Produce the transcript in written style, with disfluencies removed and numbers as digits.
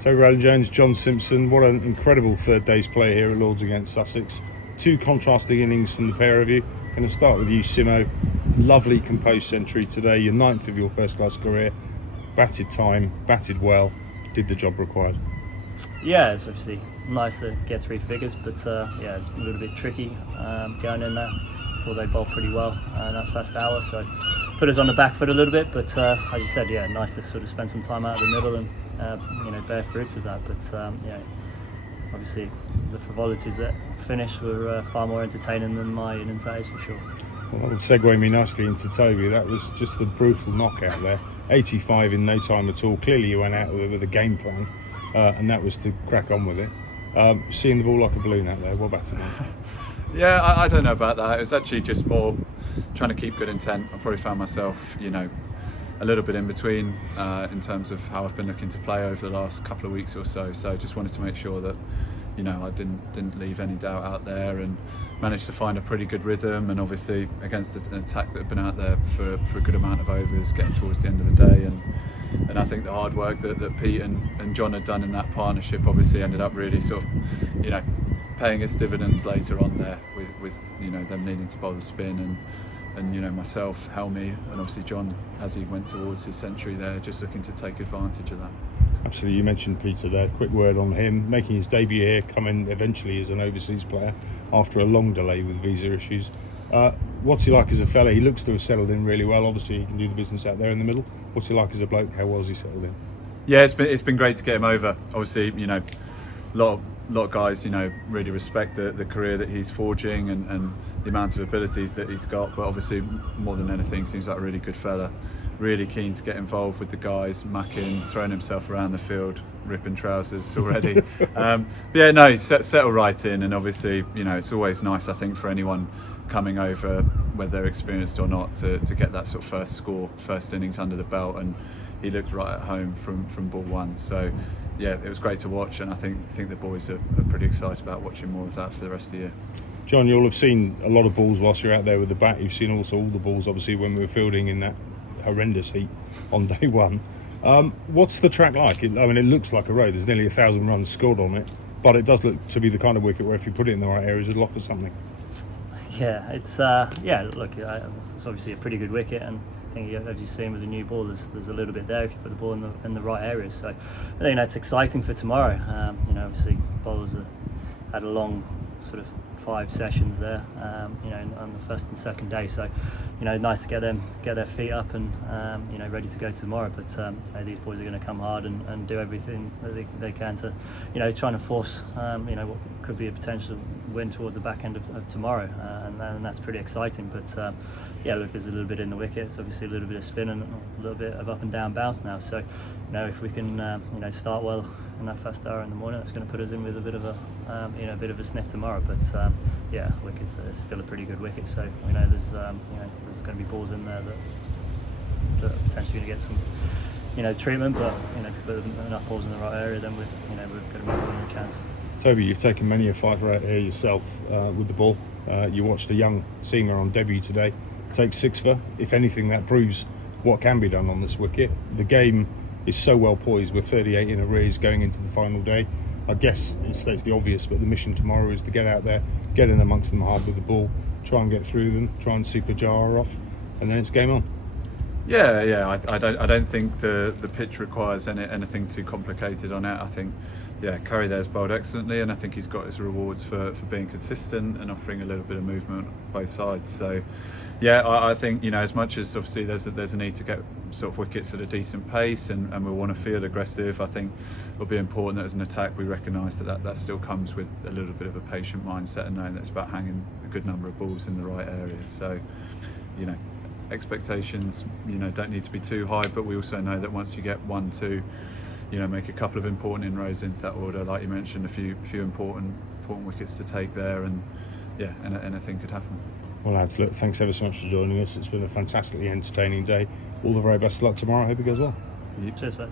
Toby Roland-Jones, John Simpson, what an incredible third day's play here at Lords against Sussex. Two contrasting innings from the pair of you. Going to start with you, Simo. Lovely composed century today, your 9th of your first class career. Batted time, batted well, did the job required. Yeah, it's obviously nice to get 3 figures, but yeah, it's a little bit tricky going in there. Thought they bowled pretty well in that first hour, so put us on the back foot a little bit. But as you said, yeah, nice to sort of spend some time out of the middle and bear fruits of that. But yeah, obviously the frivolities that finished were far more entertaining than my innings, that is for sure. Well, that would segue me nicely into Toby. That was just a brutal knockout there. 85 in no time at all. Clearly you went out with a game plan, and that was to crack on with it. Seeing the ball like a balloon out there, what about tonight? Yeah, I don't know about that. It was actually just more trying to keep good intent. I probably found myself, a little bit in between in terms of how I've been looking to play over the last couple of weeks or so. So I just wanted to make sure that, I didn't leave any doubt out there, and managed to find a pretty good rhythm. And obviously against an attack that had been out there for a good amount of overs, getting towards the end of the day, and I think the hard work that Pete and John had done in that partnership obviously ended up really sort of, paying its dividends later on there with them needing to bowl the spin and myself, Helmy, and obviously John as he went towards his century there, just looking to take advantage of that. Absolutely, you mentioned Peter there. Quick word on him, making his debut here, coming eventually as an overseas player after a long delay with visa issues. What's he like as a fella? He looks to have settled in really well. Obviously he can do the business out there in the middle. What's he like as a bloke? How well has he settled in? Yeah, it's been great to get him over. Obviously, a lot of guys, really respect the career that he's forging and the amount of abilities that he's got. But obviously, more than anything, seems like a really good fella. Really keen to get involved with the guys, mucking, throwing himself around the field, ripping trousers already. But yeah, no, he's settled right in. And obviously, it's always nice, I think, for anyone coming over, whether they're experienced or not, to get that sort of first innings under the belt. And he looked right at home from ball one. So yeah, it was great to watch, and I think the boys are pretty excited about watching more of that for the rest of the year. John, you'll have seen a lot of balls whilst you're out there with the bat. You've seen also all the balls, obviously, when we were fielding in that horrendous heat on day one. What's the track like? It looks like a road. There's nearly 1,000 runs scored on it, but it does look to be the kind of wicket where if you put it in the right areas, it'll offer something. Yeah, it's look, it's obviously a pretty good wicket, and I think as you've seen with the new ball, there's a little bit there if you put the ball in the right areas. So I think that's exciting for tomorrow. Obviously bowlers had a long sort of 5 sessions there, on the first and second day. So, nice to get their feet up and ready to go tomorrow. But these boys are going to come hard and do everything that they can to, trying to force, what could be a potential win towards the back end of tomorrow, and that's pretty exciting. But yeah, look, there's a little bit in the wicket. It's obviously a little bit of spin and a little bit of up and down bounce now. So, if we can, start well in that first hour in the morning, that's going to put us in with a bit of a sniff tomorrow. But yeah, look, it's still a pretty good wicket. So we know there's going to be balls in there that are potentially going to get some treatment. But if you put enough balls in the right area, then we're going to be having a chance. Toby, you've taken many a fiver out here yourself with the ball. You watched a young seamer on debut today take 6 for. If anything, that proves what can be done on this wicket. The game is so well poised. We're 38 in arrears going into the final day. I guess it states the obvious, but the mission tomorrow is to get out there, get in amongst them hard with the ball, try and get through them, try and super jar off, and then it's game on. Yeah. I don't think the pitch requires anything too complicated on it. I think, Curry there's bowled excellently, and I think he's got his rewards for being consistent and offering a little bit of movement on both sides. So, yeah, I think as much as obviously there's a need to get sort of wickets at a decent pace, and we want to feel aggressive. I think it'll be important that as an attack we recognise that still comes with a little bit of a patient mindset and knowing that it's about hanging a good number of balls in the right areas. So, expectations don't need to be too high, but we also know that once you get 1, 2, make a couple of important inroads into that order, like you mentioned, a few important wickets to take there, and anything could happen. Well, lads, look, thanks ever so much for joining us. It's been a fantastically entertaining day. All the very best of luck tomorrow. I hope it goes well. Cheers, mate.